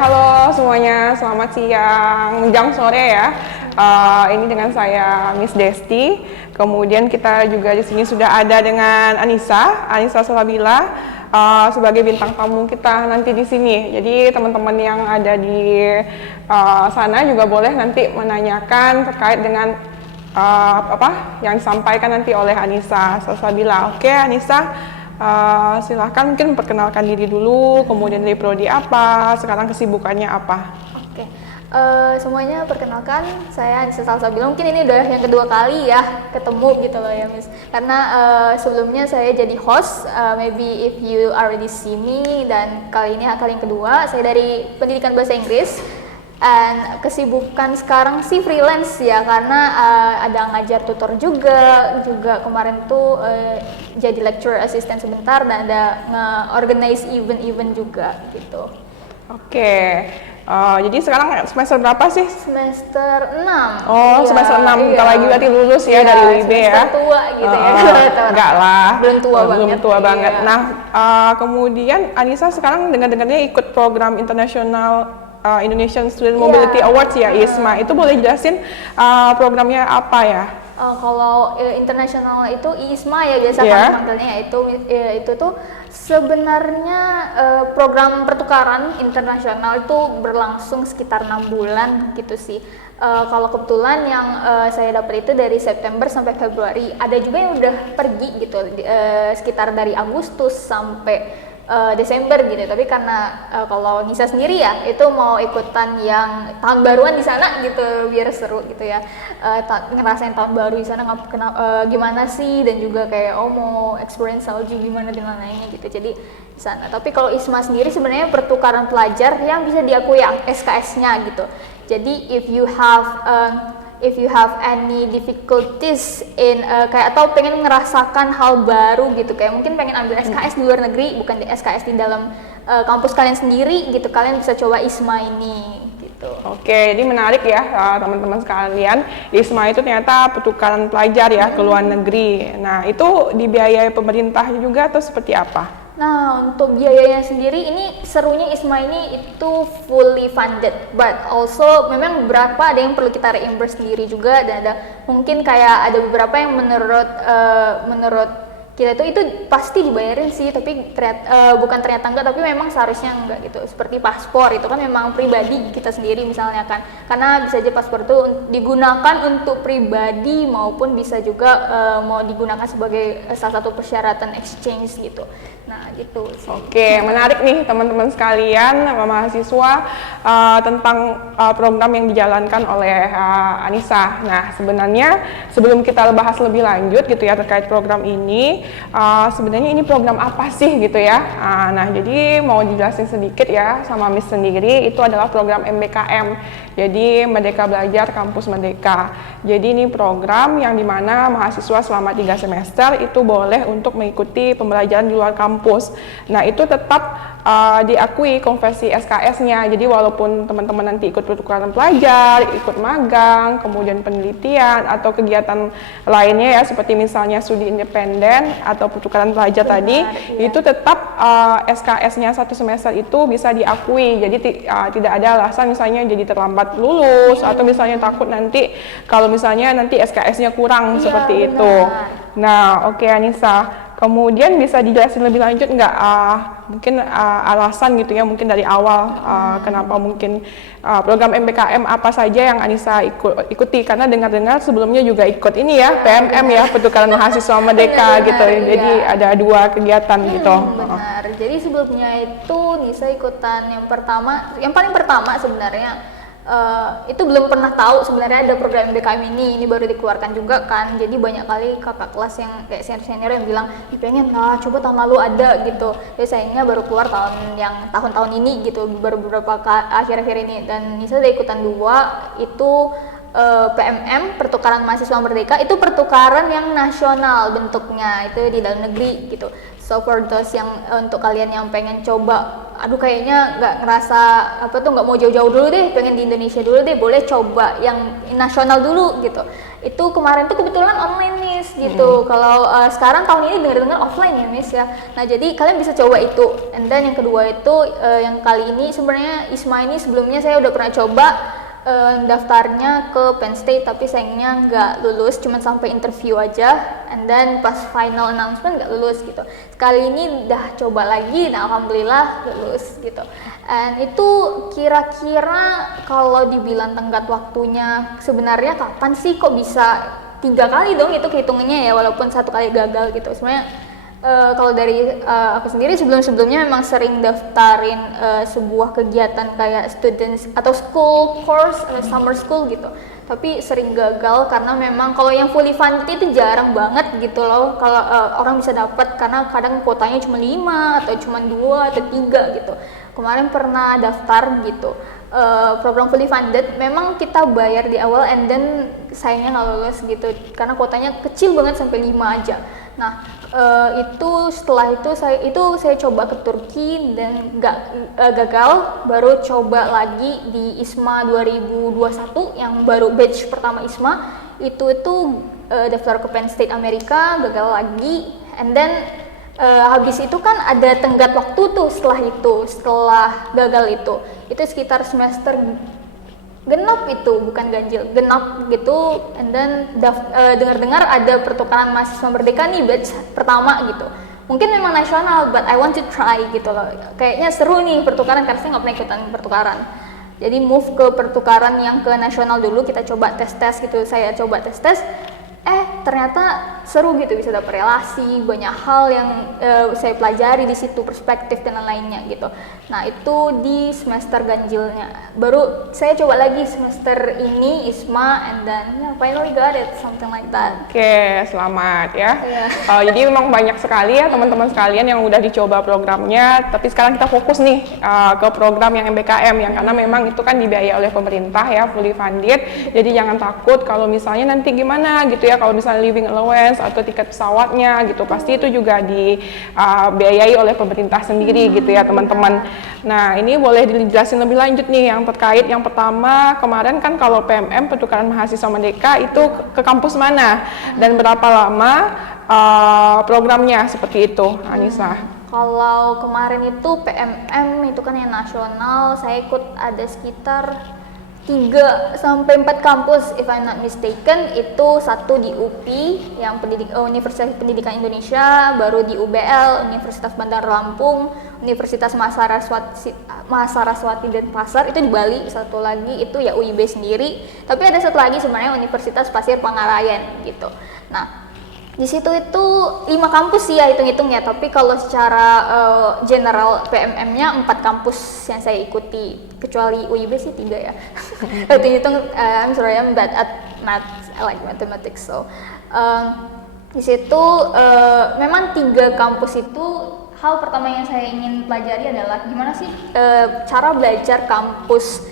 halo semuanya, selamat siang, menjelang sore ya. Ini dengan saya Miss Desti. Kemudian kita juga di sini sudah ada dengan Anissa Salabila sebagai bintang tamu kita nanti di sini. Jadi teman-teman yang ada di sana juga boleh nanti menanyakan terkait dengan apa yang disampaikan nanti oleh Anissa Salabila. Oke, Anissa. Silahkan mungkin perkenalkan diri dulu, kemudian dari prodi apa, sekarang kesibukannya apa. Oke, semuanya perkenalkan, saya Anissa Salsabila. Mungkin ini udah yang kedua kali ya ketemu gitu loh ya Miss. Karena sebelumnya saya jadi host, maybe if you already see me, dan kali ini kali yang kedua, saya dari pendidikan bahasa Inggris. And kesibukan sekarang sih freelance ya, karena ada ngajar tutor juga kemarin tuh jadi lecture assistant sebentar, dan ada nge-organize event-event juga gitu. Oke, jadi sekarang semester berapa sih? Semester 6. Oh, ya, semester 6, bentar lagi berarti lulus ya dari UIB ya? Semester tua gitu ya. Enggak lah, belum tua banget. Iya. Nah, kemudian Anissa sekarang dengar-dengarnya ikut program internasional Indonesian Student Mobility Awards ya, ISMA. Itu boleh jelasin programnya apa ya? Kalau internasional itu ISMA ya biasa kami manggilnya, itu tuh sebenarnya program pertukaran internasional itu berlangsung sekitar 6 bulan gitu sih. Kalau kebetulan yang saya dapat itu dari September sampai Februari. Ada juga yang udah pergi gitu sekitar dari Agustus sampai Desember gitu, tapi karena kalau Nisa sendiri ya itu mau ikutan yang tahun baruan di sana gitu biar seru gitu ya, ngerasain tahun baru di sana gimana sih, dan juga kayak mau experience salju gimana dan lain-lainnya gitu, jadi di sana. Tapi kalau ISMA sendiri sebenarnya pertukaran pelajar yang bisa diakui SKS-nya gitu. Jadi if you have any difficulties in kayak atau pengen ngerasakan hal baru gitu, kayak mungkin pengen ambil SKS di luar negeri, bukan di SKS di dalam kampus kalian sendiri gitu, kalian bisa coba ISMA ini gitu. Oke, jadi menarik ya teman-teman sekalian. ISMA itu ternyata pertukaran pelajar ya ke luar negeri. Nah, itu dibiayai pemerintah juga atau seperti apa? Nah, untuk biayanya sendiri, ini serunya ISMA ini itu fully funded, but also memang beberapa ada yang perlu kita reimburse sendiri juga, dan ada mungkin kayak ada beberapa yang menurut kita itu pasti dibayarin sih, tapi bukan ternyata enggak, tapi memang seharusnya enggak gitu. Seperti paspor itu kan memang pribadi kita sendiri misalnya kan, karena bisa aja paspor itu digunakan untuk pribadi maupun bisa juga mau digunakan sebagai salah satu persyaratan exchange gitu. Nah gitu sih. Oke, menarik nih teman-teman sekalian, mahasiswa tentang program yang dijalankan oleh Anissa. Nah, sebenarnya sebelum kita bahas lebih lanjut gitu ya terkait program ini, sebenarnya ini program apa sih gitu ya. Nah, jadi mau dijelasin sedikit ya sama Miss sendiri, itu adalah program MBKM. Jadi Merdeka Belajar Kampus Merdeka. Jadi ini program yang dimana mahasiswa selama 3 semester itu boleh untuk mengikuti pembelajaran di luar kampus. Nah, itu tetap diakui konversi SKS-nya. Jadi walaupun teman-teman nanti ikut pertukaran pelajar, ikut magang, kemudian penelitian atau kegiatan lainnya ya, seperti misalnya studi independen atau pertukaran pelajar tadi, itu tetap SKS-nya 1 semester itu bisa diakui. Jadi tidak ada alasan misalnya jadi terlambat lulus atau misalnya takut nanti kalau misalnya nanti SKS-nya kurang seperti itu. Nah, oke Anissa. Kemudian bisa dijelasin lebih lanjut nggak mungkin alasan gitu ya, mungkin dari awal kenapa mungkin program MBKM apa saja yang Anissa ikuti, karena dengar-dengar sebelumnya juga ikut ini ya PMM ya, pertukaran mahasiswa merdeka gitu, jadi ada 2 kegiatan gitu. Benar, jadi sebelumnya itu Nisa ikutan yang paling pertama sebenarnya. Itu belum pernah tahu sebenarnya ada program MBKM ini baru dikeluarkan juga kan, jadi banyak kali kakak kelas yang kayak senior yang bilang pengen lah coba tahun lalu ada gitu, jadi sayangnya baru keluar tahun-tahun ini gitu, baru beberapa akhir-akhir ini. Dan Nisa udah ikutan 2 itu PMM pertukaran mahasiswa merdeka, itu pertukaran yang nasional bentuknya, itu di dalam negeri gitu. So for those yang untuk kalian yang pengen coba, aduh kayaknya nggak ngerasa nggak mau jauh-jauh dulu deh, pengen di Indonesia dulu deh, boleh coba yang nasional dulu gitu. Itu kemarin tuh kebetulan online Miss gitu. Kalau sekarang tahun ini dengar-dengar offline ya Miss ya. Nah jadi kalian bisa coba itu. And then yang kedua itu yang kali ini sebenarnya ISMA ini sebelumnya saya udah pernah coba daftarnya ke Penn State, tapi sayangnya nggak lulus, cuma sampai interview aja, and then pas final announcement nggak lulus gitu. Sekali ini udah coba lagi, nah alhamdulillah lulus gitu. And itu kira-kira kalau dibilang tenggat waktunya, sebenarnya kapan sih kok bisa 3 kali dong itu kehitungannya ya, walaupun 1 kali gagal gitu. Sebenarnya kalau dari aku sendiri sebelum-sebelumnya memang sering daftarin sebuah kegiatan kayak students atau school course, summer school gitu. Tapi sering gagal karena memang kalau yang fully funded itu jarang banget gitu loh. Kalau orang bisa dapat karena kadang kuotanya cuma 5 atau cuma 2 atau 3 gitu. Kemarin pernah daftar gitu. Program fully funded memang kita bayar di awal and then sayangnya nggak lulus gitu karena kuotanya kecil banget sampai 5 aja. Nah setelah itu saya coba ke Turki dan nggak gagal, baru coba lagi di ISMA 2021 yang baru batch pertama ISMA itu daftar ke Penn State Amerika, gagal lagi, and then habis itu kan ada tenggat waktu tuh setelah gagal itu sekitar semester genap itu, bukan ganjil, genap gitu, and then dengar-dengar ada pertukaran mahasiswa merdeka nih batch pertama gitu. Mungkin memang nasional, but I want to try gitu loh. Kayaknya seru nih pertukaran karena saya nggak pernah ikutan pertukaran. Jadi move ke pertukaran yang ke nasional dulu, kita coba tes-tes gitu. Saya coba tes-tes, ternyata seru gitu, bisa dapat relasi, banyak hal yang saya pelajari di situ, perspektif dan lainnya gitu. Nah itu di semester ganjilnya. Baru saya coba lagi semester ini ISMA, and then finally got it, something like that. Oke, selamat ya. Jadi memang banyak sekali ya teman-teman sekalian yang udah dicoba programnya, tapi sekarang kita fokus nih ke program yang MBKM yang karena memang itu kan dibiayai oleh pemerintah ya, fully funded. Jadi jangan takut kalau misalnya nanti gimana gitu ya, kalau misalnya living allowance atau tiket pesawatnya gitu, pasti itu juga dibiayai oleh pemerintah sendiri gitu ya teman-teman. Nah ini boleh dijelasin lebih lanjut nih yang terkait yang pertama, kemarin kan kalau PMM pertukaran mahasiswa merdeka itu ke kampus mana dan berapa lama programnya, seperti itu Anissa? Kalau kemarin itu PMM itu kan yang nasional, saya ikut ada sekitar 3 sampai 4 kampus if I'm not mistaken. Itu satu di UPI yang Universitas Pendidikan Indonesia, baru di UBL Universitas Bandar Lampung, Universitas Mahasaraswati Denpasar itu di Bali, satu lagi itu ya UIB sendiri, tapi ada satu lagi sebenarnya Universitas Pasir Pangarayan gitu. Nah di situ itu 5 kampus sih ya hitung-hitung ya, tapi kalau secara general PMM-nya 4 kampus yang saya ikuti, kecuali UIB sih 3 ya. Hitung-hitung I'm sorry, I'm bad at math, I like mathematics, so di situ memang 3 kampus itu hal pertama yang saya ingin pelajari adalah gimana sih cara belajar kampus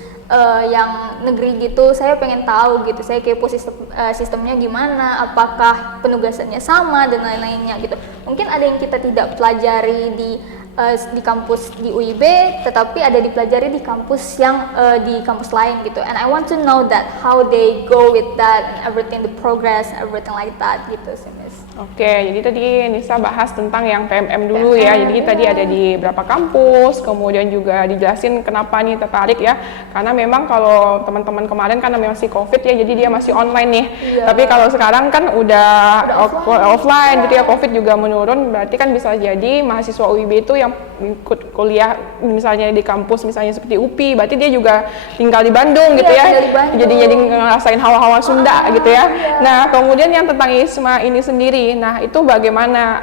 yang negeri gitu. Saya pengen tahu gitu, saya kepo sistemnya gimana, apakah penugasannya sama dan lain-lainnya gitu. Mungkin ada yang kita tidak pelajari di kampus di UIB, tetapi ada dipelajari di kampus yang di kampus lain gitu. And I want to know that how they go with that and everything, the progress, everything like that gitu sih Miss. Oke, jadi tadi Nisa bahas tentang yang PMM dulu ya. Jadi tadi ada di berapa kampus, kemudian juga dijelasin kenapa nih tertarik ya. Karena memang kalau teman-teman kemarin kan masih COVID ya, jadi dia masih online nih. Iya. Tapi kalau sekarang kan udah offline gitu ya, COVID juga menurun, berarti kan bisa jadi mahasiswa UIB itu yang ikut kuliah misalnya di kampus misalnya seperti UPI, berarti dia juga tinggal di Bandung gitu ya. Jadi ngerasain hawa-hawa Sunda gitu ya. Nah, kemudian yang tentang ISMA ini sendiri, nah itu bagaimana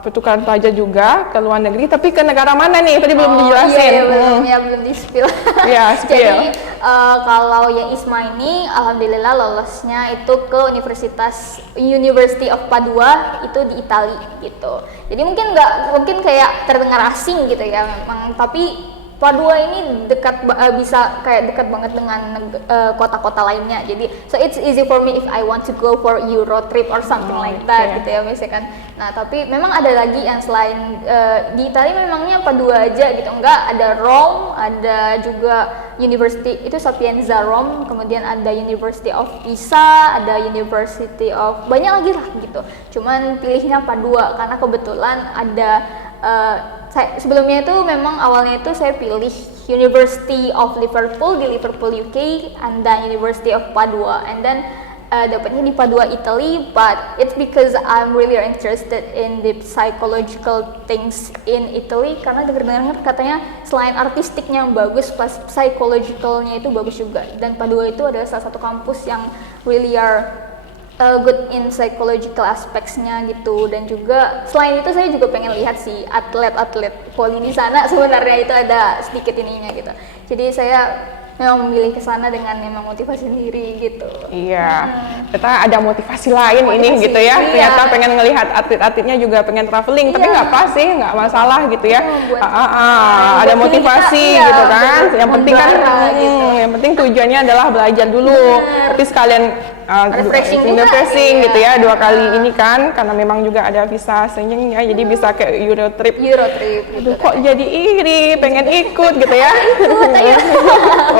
pertukaran pelajar juga ke luar negeri, tapi ke negara mana nih? Tadi belum dijelasin. Iya, belum di-spill. Ya, spill. Jadi kalau yang ISMA ini alhamdulillah lolosnya itu ke University of Padua, itu di Italia gitu. Jadi mungkin kayak terdengar asing gitu ya memang, tapi Padua ini bisa kayak dekat banget dengan kota-kota lainnya. Jadi so it's easy for me if I want to go for Euro trip or something like that gitu ya misalkan. Nah tapi memang ada lagi yang selain di Italia memangnya Padua aja gitu, enggak, ada Rome, ada juga University itu Sapienza Rome, kemudian ada University of Pisa, ada University of banyak lagi lah gitu. Cuman pilihnya Padua karena kebetulan ada sebelumnya itu memang awalnya itu saya pilih University of Liverpool di Liverpool UK and then University of Padua and then dapatnya di Padua Italy, but it's because I'm really interested in the psychological things in Italy karena dengar-dengar katanya selain artistiknya bagus, plus psychologicalnya itu bagus juga, dan Padua itu adalah salah satu kampus yang really are good in psychological aspects-nya gitu. Dan juga selain itu saya juga pengen lihat si atlet-atlet voli di sana, sebenarnya itu ada sedikit ininya gitu. Jadi saya memang memilih ke sana dengan memang motivasi sendiri gitu. Iya, kita ada motivasi lain ini gitu ya. Iya. Ternyata pengen ngelihat atlet-atletnya juga pengen traveling, tapi nggak apa sih, nggak masalah gitu ya. Ada motivasi kita, gitu kan. Yang penting kan, gitu. yang penting tujuannya adalah belajar dulu. Tapi sekalian refreshing gitu ya 2 kali ini kan, karena memang juga ada visa Schengen ya, jadi bisa ke Euro trip gitu. Aduh, kok jadi iri, pengen ikut gitu ya.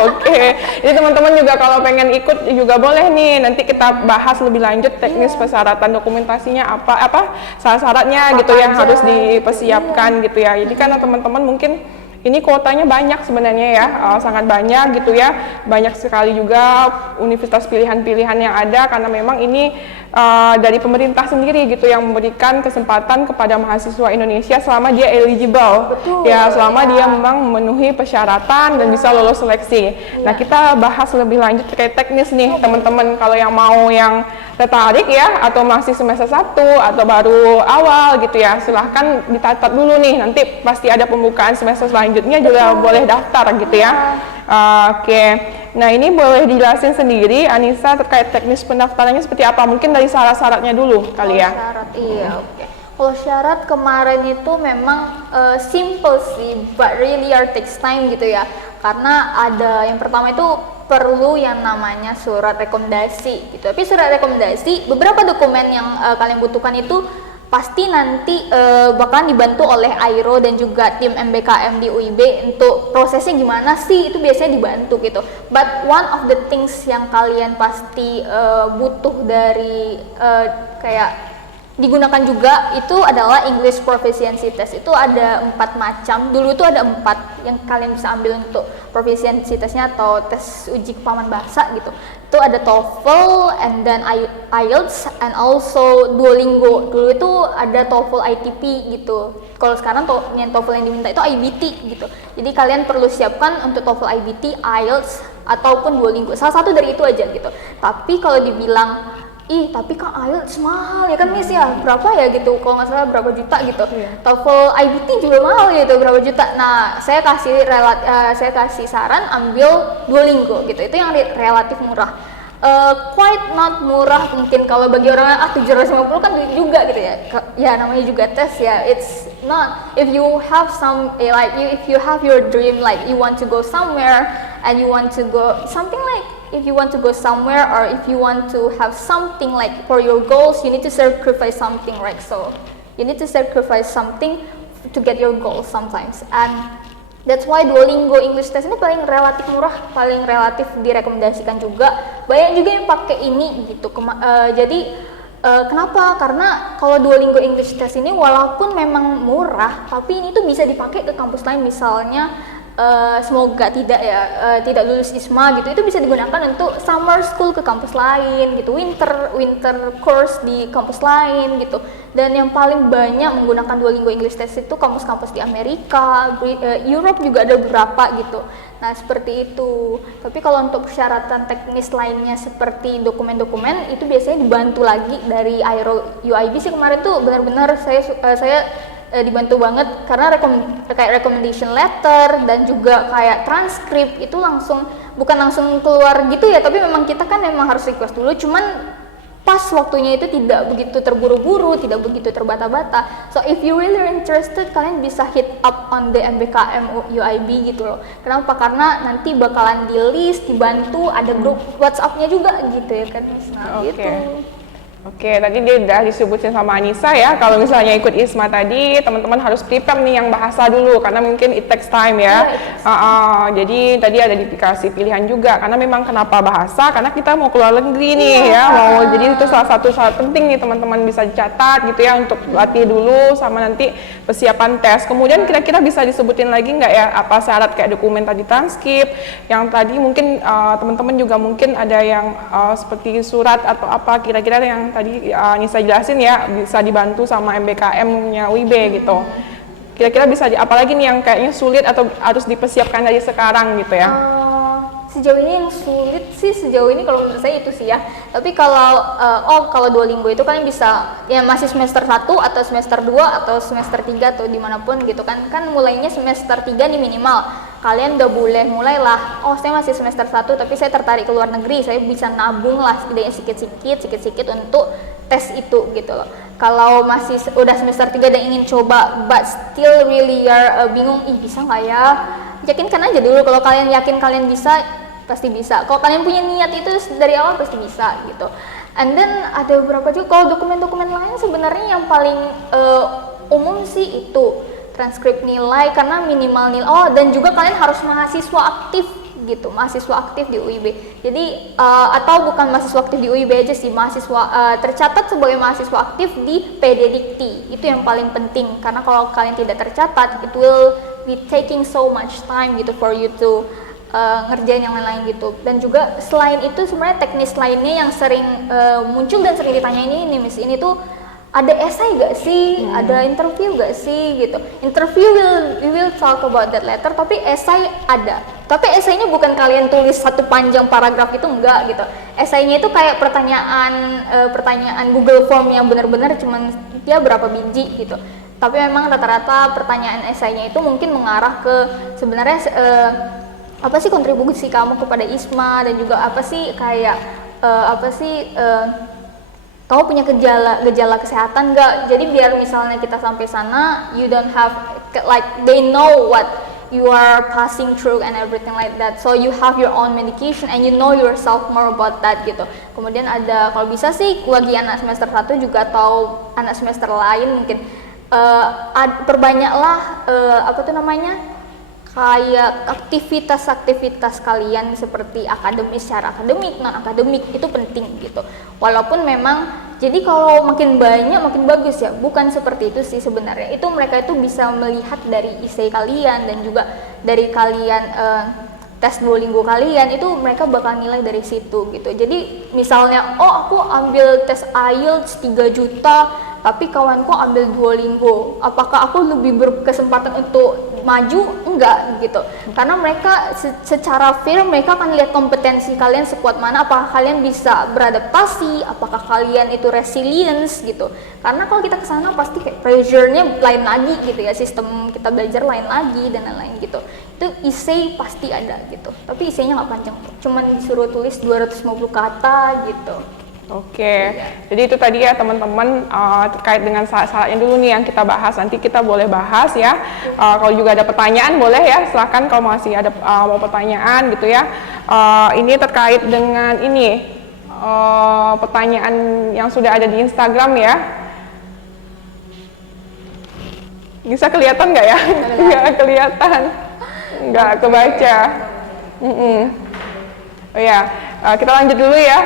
Oke, jadi teman-teman juga kalau pengen ikut juga boleh nih, nanti kita bahas lebih lanjut teknis persyaratan dokumentasinya apa syarat-syaratnya gitu yang harus dipersiapkan gitu ya. Jadi karena teman-teman mungkin ini kuotanya banyak sebenarnya ya, sangat banyak gitu ya, banyak sekali juga universitas pilihan-pilihan yang ada karena memang ini dari pemerintah sendiri gitu yang memberikan kesempatan kepada mahasiswa Indonesia selama dia eligible. Betul, ya, selama dia memang memenuhi persyaratan dan bisa lolos seleksi. Nah, kita bahas lebih lanjut terkait teknis nih teman-teman, kalau yang mau yang tertarik ya, atau masih semester 1 atau baru awal gitu ya, silahkan dicatat dulu nih, nanti pasti ada pembukaan semester selanjutnya juga boleh daftar gitu ya. Oke, nah ini boleh dijelasin sendiri Anissa terkait teknis pendaftarannya seperti apa, mungkin dari syarat-syaratnya dulu kali ya. Syarat, iya, oke. Kalau syarat kemarin itu memang simple sih, but really takes time gitu ya, karena ada yang pertama itu perlu yang namanya surat rekomendasi gitu. Tapi surat rekomendasi, beberapa dokumen yang kalian butuhkan itu pasti nanti bakalan dibantu oleh Airo dan juga tim MBKM di UIB untuk prosesnya gimana sih, itu biasanya dibantu gitu. But one of the things yang kalian pasti butuh dari kayak digunakan juga itu adalah English Proficiency Test. Itu ada 4 macam. Dulu itu ada 4 yang kalian bisa ambil untuk proficiency testnya atau tes uji kepahaman bahasa gitu. Itu ada TOEFL and then IELTS and also Duolingo. Dulu itu ada TOEFL ITP gitu. Kalau sekarang yang TOEFL yang diminta itu IBT gitu. Jadi kalian perlu siapkan untuk TOEFL IBT, IELTS ataupun Duolingo. Salah satu dari itu aja gitu. Tapi kalau dibilang tapi kan IELTS mahal ya kan Miss ya, berapa ya gitu, kalau nggak salah berapa juta gitu. TOEFL IBT juga mahal gitu, berapa juta. Nah, saya kasih saran ambil Duolingo gitu, itu yang relatif murah. Quite not murah mungkin kalau bagi orang 750 kan duit juga gitu ya. Ya namanya juga tes ya. It's not, if you have if you have your dream, like you want to go somewhere and you want to go something like, if you want to go somewhere or if you want to have something like for your goals, you need to sacrifice something, right? So you need to sacrifice something to get your goals sometimes, and that's why Duolingo English Test ini paling relatif murah, paling relatif direkomendasikan juga. Banyak juga yang pakai ini gitu. Kenapa? Karena kalau Duolingo English Test ini walaupun memang murah, tapi ini tuh bisa dipakai ke kampus lain, misalnya semoga tidak lulus ISMA gitu, itu bisa digunakan untuk summer school ke kampus lain gitu, winter course di kampus lain gitu. Dan yang paling banyak menggunakan Duolingo English Test itu kampus-kampus di Amerika, Europe juga ada beberapa gitu. Nah seperti itu. Tapi kalau untuk persyaratan teknis lainnya seperti dokumen-dokumen itu biasanya dibantu lagi dari Airo UIB sih. Kemarin tuh benar-benar saya dibantu banget karena kayak recommendation letter dan juga kayak transkrip itu bukan langsung keluar gitu ya, tapi memang kita kan memang harus request dulu, cuman pas waktunya itu tidak begitu terburu-buru, tidak begitu terbata-bata. So if you really interested, kalian bisa hit up on the MBKM UIB gitu loh. Kenapa? Karena nanti bakalan di list, dibantu, ada grup WhatsApp-nya juga gitu ya kan Miss. Nah, gitu. Oke, tadi dia udah disebutin sama Anissa ya, kalau misalnya ikut ISMA tadi, teman-teman harus prepare nih yang bahasa dulu, karena mungkin it takes time ya. Jadi tadi ada dikasih pilihan juga, karena memang kenapa bahasa, karena kita mau keluar negeri nih ya, jadi itu salah satu syarat penting nih teman-teman bisa dicatat gitu ya, untuk latih dulu sama nanti persiapan tes. Kemudian kira-kira bisa disebutin lagi nggak ya, apa syarat kayak dokumen tadi transkrip, yang tadi mungkin teman-teman juga mungkin ada yang seperti surat atau apa, kira-kira yang tadi Nisa jelasin ya, bisa dibantu sama MBKM-nya UIB gitu. Kira-kira bisa apalagi nih yang kayaknya sulit atau harus dipersiapkan dari sekarang gitu ya? Sejauh ini yang sulit sih sejauh ini kalau menurut saya itu sih ya. Tapi kalau kalau Duolingo itu kalian bisa ya masih semester 1 atau semester 2 atau semester 3 atau dimanapun gitu kan. Kan mulainya semester 3 nih minimal. Kalian udah boleh mulailah, saya masih semester 1 tapi saya tertarik ke luar negeri, saya bisa nabung lah setidaknya sedikit-sedikit untuk tes itu gitu loh. Kalau masih udah semester 3 dan ingin coba but still really bingung, bisa nggak ya? Yakinkan aja dulu, kalau kalian yakin kalian bisa, pasti bisa. Kalau kalian punya niat itu dari awal pasti bisa gitu. And then ada beberapa juga, kalau dokumen-dokumen lain sebenarnya yang paling umum sih itu transkrip nilai, karena minimal nilai. Dan juga kalian harus mahasiswa aktif gitu, mahasiswa aktif di UIB. Jadi atau bukan mahasiswa aktif di UIB aja sih, mahasiswa tercatat sebagai mahasiswa aktif di PD Dikti. Itu yang paling penting, karena kalau kalian tidak tercatat, it will be taking so much time gitu for you to ngerjain yang lain-lain gitu. Dan juga selain itu sebenarnya teknis lainnya yang sering muncul dan sering ditanyain ini Miss, ini tuh ada esai gak sih, ada interview gak sih gitu. Interview we will talk about that later, tapi esai ada. Tapi esainya bukan kalian tulis satu panjang paragraf, itu enggak gitu. Esainya itu kayak pertanyaan Google Form yang benar-benar cuman ya berapa biji gitu. Tapi memang rata-rata pertanyaan esainya itu mungkin mengarah ke sebenarnya apa sih kontribusi kamu kepada ISMA, dan juga apa sih kayak kamu punya gejala kesehatan nggak? Jadi biar misalnya kita sampai sana, you don't have like they know what you are passing through and everything like that. So you have your own medication and you know yourself more about that gitu. Kemudian ada, kalau bisa sih bagi anak semester 1 juga atau anak semester lain mungkin perbanyaklah kayak aktivitas-aktivitas kalian seperti akademis, secara akademik, non akademik, itu penting gitu. Walaupun memang jadi kalau makin banyak makin bagus ya, bukan seperti itu sih sebenarnya. Itu mereka itu bisa melihat dari essay kalian dan juga dari kalian tes Duolingo kalian, itu mereka bakal nilai dari situ gitu. Jadi misalnya aku ambil tes IELTS 3 juta tapi kawanku ambil Duolingo, apakah aku lebih berkesempatan untuk maju? Enggak gitu, karena mereka secara fair mereka akan lihat kompetensi kalian sekuat mana, apakah kalian bisa beradaptasi, apakah kalian itu resilience gitu. Karena kalau kita kesana pasti kayak pressure-nya lain lagi gitu ya, sistem kita belajar lain lagi dan lain-lain gitu. Itu essay pasti ada gitu, tapi essaynya nggak panjang, cuman disuruh tulis 250 kata gitu. Oke, jadi itu tadi ya teman-teman terkait dengan syarat-syaratnya dulu nih yang kita bahas. Nanti kita boleh bahas ya. Kalau juga ada pertanyaan boleh ya, silahkan kalau masih ada mau pertanyaan gitu ya. Ini terkait dengan ini pertanyaan yang sudah ada di Instagram ya. Bisa kelihatan nggak ya? Nggak kelihatan, nggak kebaca. Oh ya. Kita lanjut dulu ya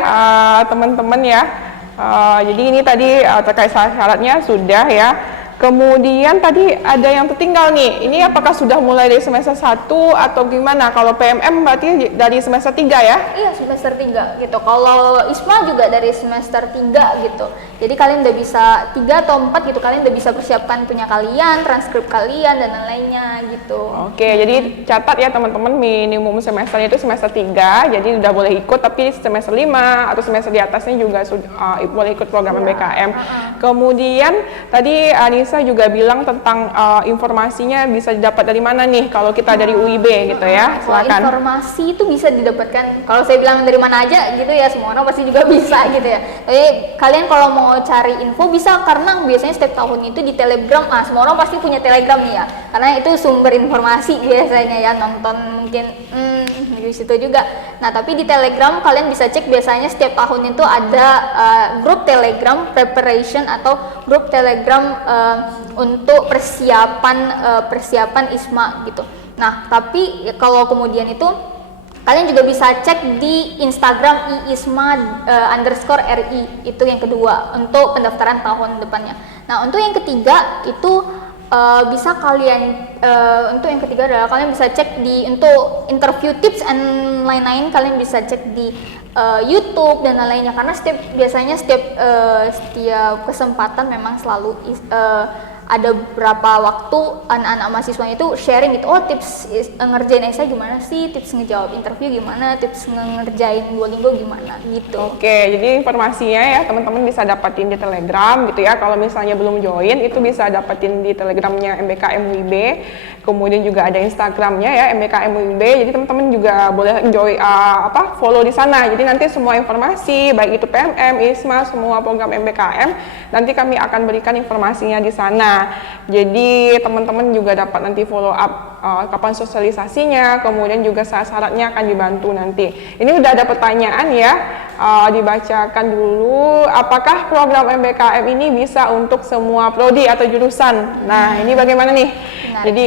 teman-teman ya. Jadi ini tadi terkait syaratnya sudah ya. Kemudian tadi ada yang tertinggal nih. Ini apakah sudah mulai dari semester 1 atau gimana? Kalau PMM berarti dari semester 3 ya? Iya, semester 3 gitu. Kalau ISMA juga dari semester 3 gitu. Jadi kalian udah bisa 3 atau 4 gitu, kalian udah bisa persiapkan punya kalian, transkrip kalian dan lain-lainnya gitu. Oke, jadi catat ya teman-teman, minimum semesternya itu semester 3, jadi udah boleh ikut, tapi semester 5 atau semester di atasnya juga boleh ikut program MBKM. Kemudian tadi Anissa juga bilang tentang informasinya bisa didapat dari mana nih kalau kita dari UIB gitu ya, silakan. Informasi itu bisa didapatkan, kalau saya bilang dari mana aja gitu ya, semua orang pasti juga bisa gitu ya. Jadi kalian kalau mau cari info bisa, karena biasanya setiap tahun itu di Telegram, semua orang pasti punya Telegram nih ya, karena itu sumber informasi biasanya ya, nonton mungkin di situ juga. Nah tapi di Telegram kalian bisa cek, biasanya setiap tahun itu ada grup Telegram preparation atau grup Telegram untuk persiapan ISMA gitu. Nah tapi kalau kemudian itu kalian juga bisa cek di Instagram iisma_ri, itu yang kedua untuk pendaftaran tahun depannya. Nah untuk yang ketiga itu bisa kalian untuk yang ketiga adalah kalian bisa cek untuk interview tips and lain-lain, kalian bisa cek di YouTube dan lain-lainnya, karena biasanya setiap kesempatan memang selalu ada beberapa waktu anak-anak mahasiswa itu sharing gitu, tips ngerjain essay gimana sih, tips ngejawab interview gimana, tips ngerjain Duolingo gimana gitu. Oke, jadi informasinya ya teman-teman bisa dapatin di Telegram gitu ya. Kalau misalnya belum join itu bisa dapatin di Telegramnya MBKM UIB. Kemudian juga ada Instagramnya ya MBKM UIB. Jadi teman-teman juga boleh follow di sana. Jadi nanti semua informasi baik itu PMM, ISMA, semua program MBKM nanti kami akan berikan informasinya di sana. Jadi teman-teman juga dapat nanti follow up kapan sosialisasinya, kemudian juga syarat-syaratnya akan dibantu nanti. Ini udah ada pertanyaan ya, dibacakan dulu. Apakah program MBKM ini bisa untuk semua prodi atau jurusan? Nah ini bagaimana nih? Menarik. Jadi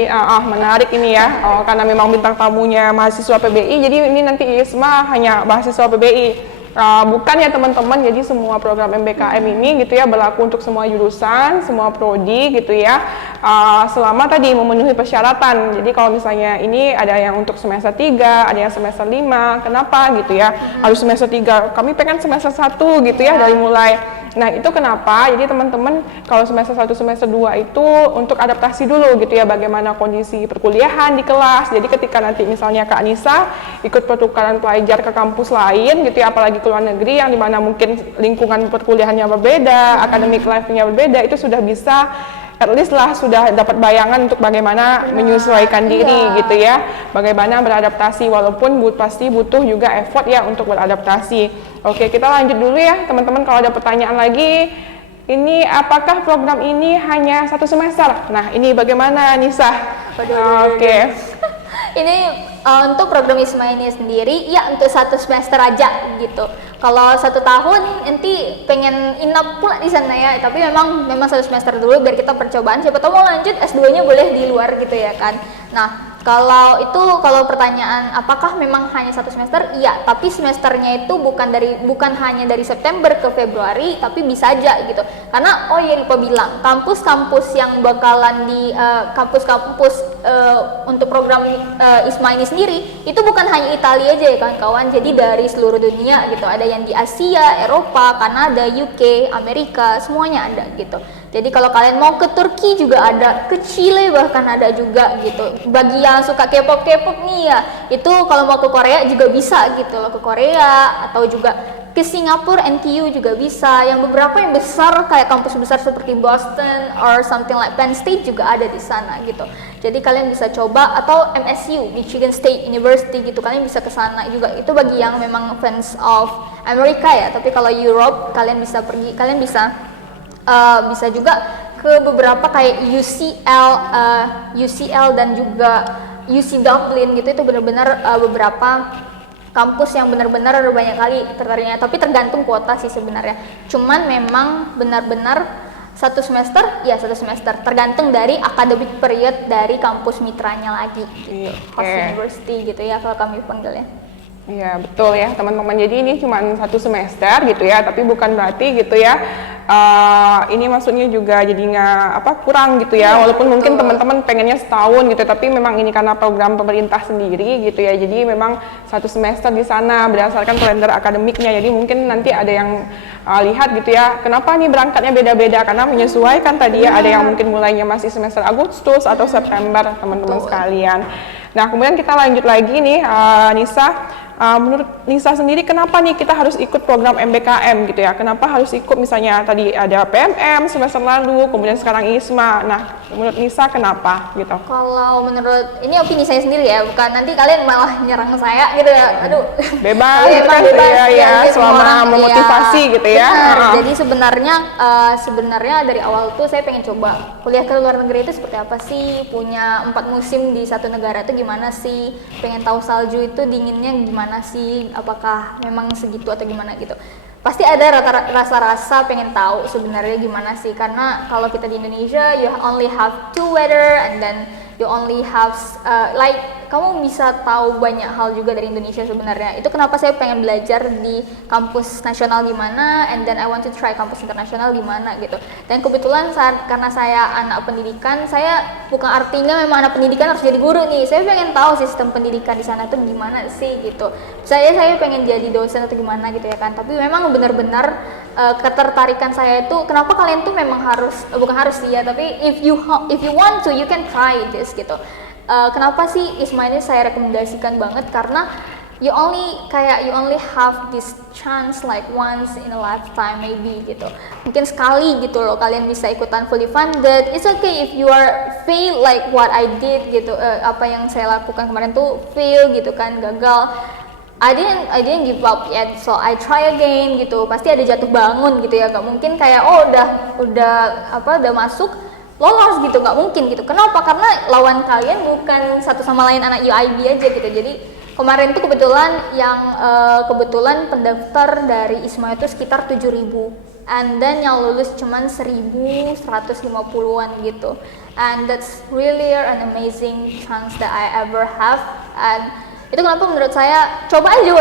menarik ini ya, karena memang bintang tamunya mahasiswa PBI, jadi ini nanti ISMA hanya mahasiswa PBI. Bukan ya teman-teman, jadi semua program MBKM ini gitu ya berlaku untuk semua jurusan, semua prodi gitu ya, selama tadi memenuhi persyaratan. Jadi kalau misalnya ini ada yang untuk semester 3, ada yang semester 5, kenapa gitu ya, harus semester 3, kami pengen semester 1 gitu ya dari mulai. Nah itu kenapa, jadi teman-teman kalau semester 1, semester 2 itu untuk adaptasi dulu gitu ya, bagaimana kondisi perkuliahan di kelas. Jadi ketika nanti misalnya Kak Anissa ikut pertukaran pelajar ke kampus lain gitu ya, apalagi ke luar negeri yang dimana mungkin lingkungan perkuliahannya berbeda, academic life-nya berbeda, itu sudah bisa at least lah sudah dapat bayangan untuk bagaimana menyesuaikan diri gitu ya, bagaimana beradaptasi, walaupun pasti butuh juga effort ya untuk beradaptasi. Oke, kita lanjut dulu ya teman-teman. Kalau ada pertanyaan lagi, ini apakah program ini hanya 1 semester? Nah ini bagaimana Nisa? Oke. Ini untuk program ISMA ini sendiri ya untuk 1 semester aja gitu. Kalau 1 tahun nanti pengen inap pula di sana ya, tapi memang 1 semester dulu biar kita percobaan, siapa tahu mau lanjut S2-nya boleh di luar gitu ya kan. Nah kalau pertanyaan apakah memang hanya 1 semester? Iya, tapi semesternya itu bukan hanya dari September ke Februari, tapi bisa aja gitu. Karena lupa bilang, kampus-kampus yang bakalan di kampus-kampus untuk program ISMA ini sendiri itu bukan hanya Italia aja ya kawan-kawan. Jadi dari seluruh dunia gitu. Ada yang di Asia, Eropa, Kanada, UK, Amerika, semuanya ada gitu. Jadi kalau kalian mau ke Turki juga ada, ke Chile bahkan ada juga gitu. Bagi yang suka K-pop nih ya, itu kalau mau ke Korea juga bisa gitu loh, ke Korea atau juga ke Singapura, NTU juga bisa. Yang beberapa yang besar kayak kampus besar seperti Boston or something like Penn State juga ada di sana gitu. Jadi kalian bisa coba, atau MSU, Michigan State University gitu, kalian bisa ke sana juga. Itu bagi yang memang fans of Amerika ya. Tapi kalau Europe kalian bisa pergi, kalian bisa juga ke beberapa kayak UCL dan juga UC Dublin gitu. Itu benar-benar beberapa kampus yang benar-benar banyak kali tertariknya, tapi tergantung kuota sih sebenarnya. Cuman memang benar-benar 1 semester, ya 1 semester, tergantung dari academic period dari kampus mitranya lagi gitu. Host University gitu ya kalau kami panggilnya. Iya betul ya teman-teman, jadi ini cuma 1 semester gitu ya, tapi bukan berarti gitu ya ini maksudnya juga jadi nggak kurang gitu ya, walaupun mungkin teman-teman pengennya setahun gitu, tapi memang ini karena program pemerintah sendiri gitu ya, jadi memang 1 semester di sana berdasarkan kalender akademiknya. Jadi mungkin nanti ada yang lihat gitu ya, kenapa nih berangkatnya beda-beda, karena menyesuaikan tadi ya, ada yang mungkin mulainya masih semester Agustus atau September teman-teman sekalian. Nah kemudian kita lanjut lagi nih, Nisa. Menurut Nisa sendiri kenapa nih kita harus ikut program MBKM gitu ya? Kenapa harus ikut, misalnya tadi ada PMM semester lalu, kemudian sekarang ISMA. Nah, menurut Nisa kenapa gitu? Kalau menurut, ini opini saya sendiri ya, bukan nanti kalian malah nyerang saya gitu ya. Aduh. Bebas, bebas ya, selama memotivasi gitu ya. Jadi sebenarnya dari awal tuh saya pengen coba kuliah ke luar negeri itu seperti apa sih, punya 4 musim di satu negara itu gimana sih, pengen tahu salju itu dinginnya gimana sih, apakah memang segitu atau gimana gitu. Pasti ada rasa-rasa pengen tahu sebenarnya gimana sih, karena kalau kita di Indonesia you only have 2 weather and then you only have kamu bisa tahu banyak hal juga dari Indonesia sebenarnya. Itu kenapa saya pengen belajar di kampus nasional gimana, and then I want to try kampus internasional gimana gitu. Dan kebetulan karena saya anak pendidikan, saya bukan artinya memang anak pendidikan harus jadi guru nih. Saya pengen tahu sistem pendidikan di sana tuh gimana sih gitu. Saya pengen jadi dosen atau gimana gitu ya kan. Tapi memang benar-benar ketertarikan saya itu, kenapa kalian tuh memang harus, bukan harus sih ya, tapi if you want to, you can try this gitu. Kenapa sih ISMA ini saya rekomendasikan banget, karena you only have this chance like once in a lifetime maybe gitu, mungkin sekali gitu loh kalian bisa ikutan fully funded. It's okay if you are fail like what I did gitu, apa yang saya lakukan kemarin tuh fail gitu kan, gagal. I didn't give up yet, so I try again gitu. Pasti ada jatuh bangun gitu ya, gak mungkin kayak udah masuk lolos gitu, nggak mungkin gitu. Kenapa? Karena lawan kalian bukan satu sama lain anak UIB aja gitu. Jadi kemarin tuh kebetulan pendaftar dari ISMA itu sekitar 7.000, and then yang lulus cuman 1.150-an gitu. And that's really an amazing chance that I ever have. And itu kenapa menurut saya coba aja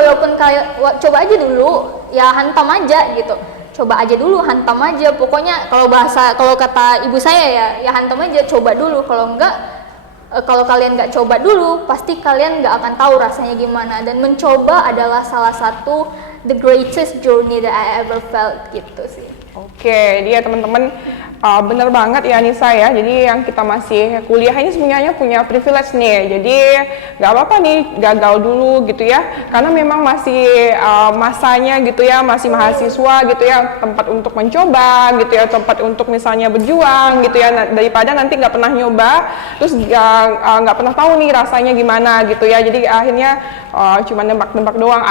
dulu ya, hantam aja gitu. Coba aja dulu, hantam aja. Pokoknya kalau kata ibu saya ya hantam aja, coba dulu. Kalau kalian nggak coba dulu, pasti kalian nggak akan tahu rasanya gimana. Dan mencoba adalah salah satu the greatest journey that I ever felt gitu sih. Oke, dia teman-teman bener banget ya Nisa ya. Jadi yang kita masih kuliah ini sebenarnya punya privilege nih. Jadi nggak apa-apa nih gagal dulu gitu ya. Karena memang masih masanya gitu ya, masih mahasiswa gitu ya, tempat untuk mencoba gitu ya, tempat untuk misalnya berjuang gitu ya. Daripada nanti nggak pernah nyoba, terus nggak pernah tahu nih rasanya gimana gitu ya. Jadi akhirnya cuma nembak-nembak doang.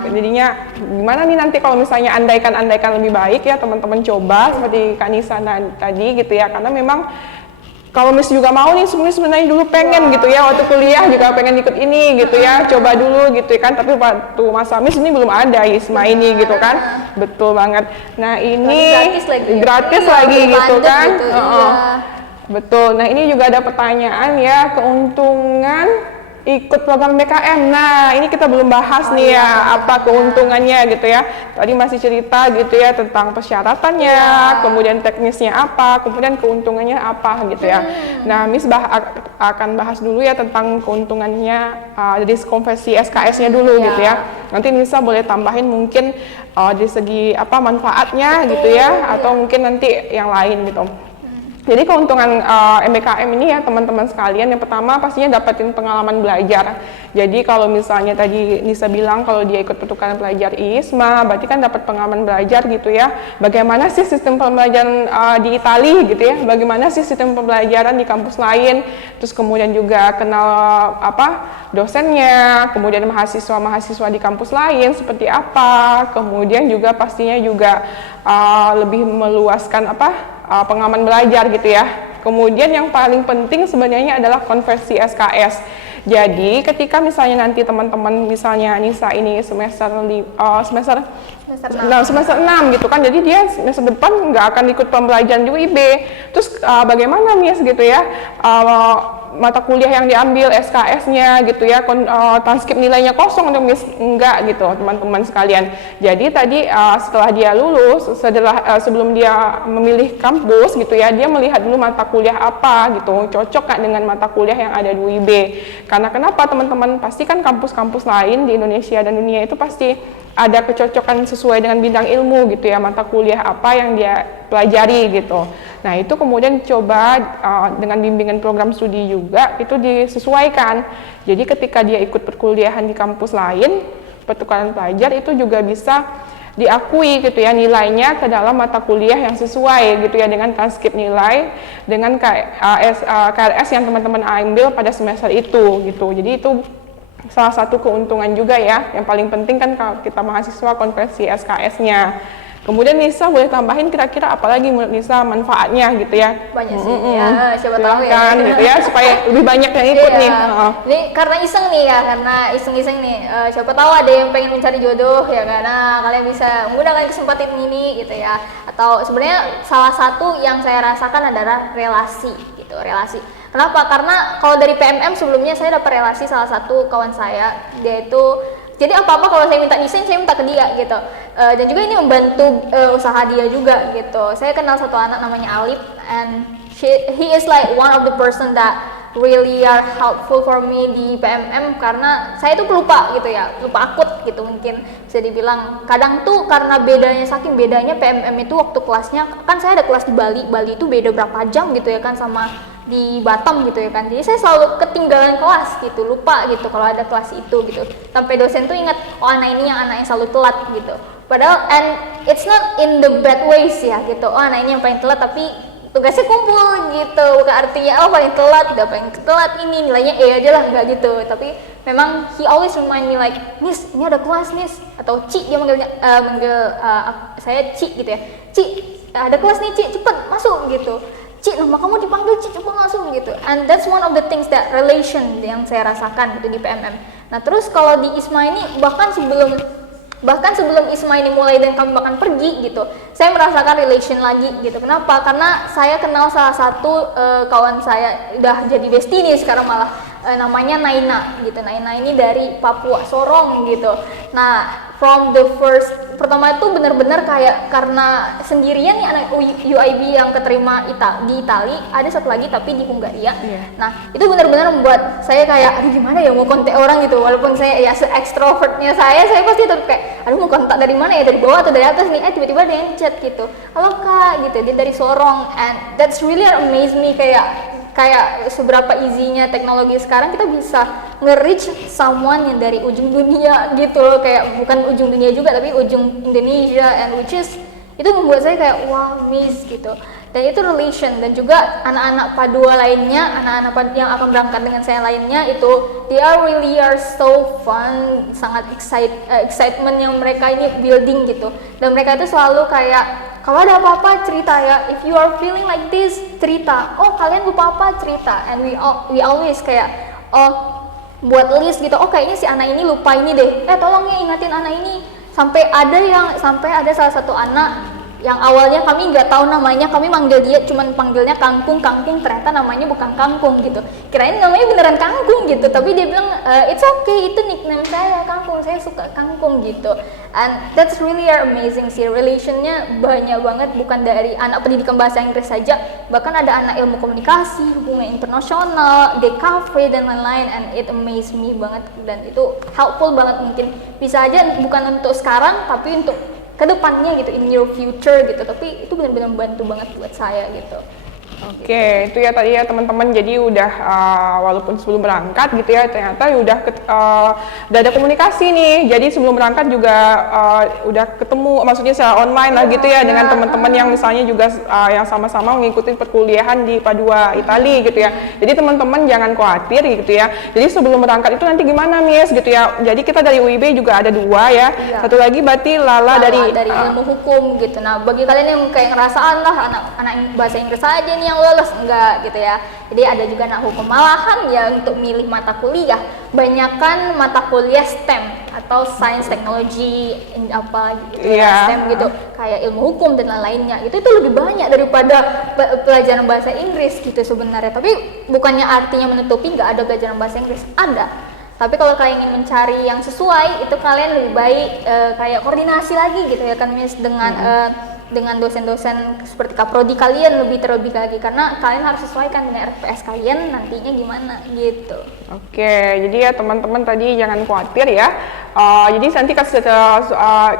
Jadinya gimana nih nanti kalau misalnya andaikan lebih baik ya, teman-teman coba seperti Kak Nisa tadi gitu ya. Karena memang kalau Miss juga mau nih, sebenarnya dulu pengen gitu ya, waktu kuliah juga pengen ikut ini gitu ya, coba dulu gitu kan. Tapi waktu masa Miss ini belum ada ISMA ini gitu kan. Betul banget. Nah ini gratis lagi gitu kan. Gitu, betul. Nah ini juga ada pertanyaan ya, keuntungan ikut program BKM. Nah, ini kita belum bahas nih ya, apa keuntungannya gitu ya. Tadi masih cerita gitu ya tentang persyaratannya, kemudian teknisnya apa, kemudian keuntungannya apa gitu ya. Nah, Miss akan bahas dulu ya tentang keuntungannya dari konversi SKS-nya dulu gitu ya. Nanti Nisa boleh tambahin mungkin dari segi apa manfaatnya gitu ya, atau mungkin nanti yang lain gitu. Jadi keuntungan MBKM ini ya teman-teman sekalian, yang pertama pastinya dapetin pengalaman belajar. Jadi kalau misalnya tadi Nisa bilang kalau dia ikut pertukaran pelajar ISMA, berarti kan dapat pengalaman belajar gitu ya. Bagaimana sih sistem pembelajaran di Italia gitu ya, bagaimana sih sistem pembelajaran di kampus lain, terus kemudian juga kenal dosennya, kemudian mahasiswa-mahasiswa di kampus lain seperti apa, kemudian juga pastinya juga lebih meluaskan pengalaman belajar gitu ya. Kemudian yang paling penting sebenarnya adalah konversi SKS. Jadi ketika misalnya nanti teman-teman misalnya Nisa ini semester 6 gitu kan, jadi dia semester depan nggak akan ikut pembelajaran di UIB. Terus bagaimana Miss gitu ya, mata kuliah yang diambil, SKS-nya gitu ya, transkrip nilainya kosong atau enggak gitu teman-teman sekalian. Jadi tadi setelah dia lulus, sebelum dia memilih kampus gitu ya, dia melihat dulu mata kuliah apa gitu, cocok nggak dengan mata kuliah yang ada di UIB. Karena kenapa teman-teman, pasti kan kampus-kampus lain di Indonesia dan dunia itu pasti ada kecocokan sesuai dengan bidang ilmu gitu ya, mata kuliah apa yang dia pelajari gitu. Nah itu kemudian coba dengan bimbingan program studi juga itu disesuaikan. Jadi ketika dia ikut perkuliahan di kampus lain, pertukaran pelajar itu juga bisa diakui gitu ya nilainya ke dalam mata kuliah yang sesuai gitu ya dengan transkrip nilai dengan KRS yang teman-teman ambil pada semester itu gitu. Jadi itu salah satu keuntungan juga ya, yang paling penting kan kalau kita mahasiswa konversi SKS-nya. Kemudian Nisa boleh tambahin kira-kira apalagi menurut Nisa manfaatnya gitu ya? Banyak sih, ya siapa tahu ya. Gitu ya, supaya lebih banyak yang ikut nih. Ini karena iseng nih ya, karena iseng-iseng nih. Siapa tahu ada yang pengen mencari jodoh ya, karena kalian bisa menggunakan kesempatan ini gitu ya. Atau sebenarnya salah satu yang saya rasakan adalah relasi gitu, relasi. Kenapa? Karena kalau dari PMM sebelumnya saya dapat relasi salah satu kawan saya, dia itu jadi apa-apa kalau saya minta desain, saya minta ke dia gitu. Dan juga ini membantu usaha dia juga gitu. Saya kenal satu anak namanya Alip, and he is like one of the person that really are helpful for me di PMM, karena saya tuh pelupa gitu ya, lupa akut gitu mungkin bisa dibilang. Kadang tuh karena bedanya, saking bedanya PMM itu waktu kelasnya, kan saya ada kelas di Bali itu beda berapa jam gitu ya kan sama di Batam gitu ya kan, jadi saya selalu ketinggalan kelas gitu, lupa gitu kalau ada kelas itu gitu, sampai dosen tuh ingat, oh anak ini yang selalu telat gitu, padahal and it's not in the bad ways ya gitu, oh anak ini yang paling telat tapi tugasnya kumpul gitu, bukan artinya oh paling telat, udah paling telat ini nilainya aja lah, enggak gitu, tapi memang he always remind me like, Miss ini ada kelas Miss, atau Ci, dia manggil saya Ci gitu ya, Ci ada kelas nih Ci, cepet masuk gitu, Ci, nama kamu dipanggil Ci, coba langsung gitu. And that's one of the things that relation yang saya rasakan gitu di PMM. Nah terus kalau di ISMA ini bahkan sebelum ISMA ini mulai dan kami bahkan pergi gitu, saya merasakan relation lagi gitu. Kenapa? Karena saya kenal salah satu kawan saya, udah jadi bestie nih sekarang malah, namanya Naina gitu. Naina ini dari Papua, Sorong gitu. Nah from the first, pertama itu benar-benar kayak karena sendirian nih anak UIB yang keterima di Itali, ada satu lagi tapi di Hungaria. Nah itu benar-benar membuat saya kayak, aduh gimana ya mau kontak orang gitu, walaupun saya ya se-extrovertnya saya pasti tetap kayak, aduh mau kontak dari mana ya, dari bawah atau dari atas nih, tiba-tiba ada yang chat gitu, halo kak gitu, dia dari Sorong, and that's really amaze me, kayak seberapa easy-nya teknologi sekarang, kita bisa nge-reach someone yang dari ujung dunia gitu loh, kayak bukan ujung dunia juga tapi ujung Indonesia, and which is itu membuat saya kayak wow, miss gitu. Dan itu relation, dan juga anak-anak Padua lainnya, anak-anak yang akan berangkat dengan saya lainnya itu they are really are so fun, sangat excitement yang mereka ini building gitu, dan mereka itu selalu kayak kalau ada apa-apa cerita ya, if you are feeling like this cerita, oh kalian lupa apa cerita, and we always kayak oh buat list gitu, oh kayaknya si anak ini lupa ini deh, tolong ya ingatin anak ini, sampai ada salah satu anak yang awalnya kami nggak tahu namanya, kami manggil dia cuman panggilnya Kangkung, ternyata namanya bukan Kangkung gitu, kirain namanya beneran Kangkung gitu, tapi dia bilang it's okay, itu nickname saya Kangkung, saya suka Kangkung gitu. And that's really amazing sih, relationnya banyak banget, bukan dari anak pendidikan bahasa Inggris saja, bahkan ada anak ilmu komunikasi, hubungan internasional, DKV dan lain-lain, and it amaze me banget, dan itu helpful banget, mungkin bisa aja bukan untuk sekarang tapi untuk kedepannya gitu, in your future gitu, tapi itu benar-benar membantu banget buat saya gitu. Oke, itu ya tadi ya teman-teman, jadi udah walaupun sebelum berangkat gitu ya, ternyata udah ada komunikasi nih, jadi sebelum berangkat juga udah ketemu, maksudnya secara online lah gitu ya, dengan teman-teman yang misalnya juga yang sama-sama mengikuti perkuliahan di Padua, Itali gitu ya. Jadi teman-teman jangan khawatir gitu ya, jadi sebelum berangkat itu nanti gimana Miss gitu ya, jadi kita dari UIB juga ada 2 ya, satu lagi berarti Lala dari ilmu hukum gitu. Nah bagi kalian yang kayak ngerasaan lah anak bahasa Inggris aja nih nih yang lolos, enggak gitu ya. Jadi ada juga anak hukum, malahan ya untuk milih mata kuliah banyakan mata kuliah STEM atau Science, Technology, apa gitu ya, STEM gitu, kayak ilmu hukum dan lain-lainnya. Itu lebih banyak daripada pelajaran bahasa Inggris gitu sebenarnya. Tapi bukannya artinya menutupi nggak ada pelajaran bahasa Inggris, ada. Tapi kalau kalian ingin mencari yang sesuai, itu kalian lebih baik kayak koordinasi lagi gitu ya kan Miss, dengan dosen-dosen seperti kaprodi kalian terlebih lagi, karena kalian harus sesuaikan dengan RPS kalian nantinya gimana gitu. Oke, jadi ya teman-teman tadi jangan khawatir ya. Jadi nanti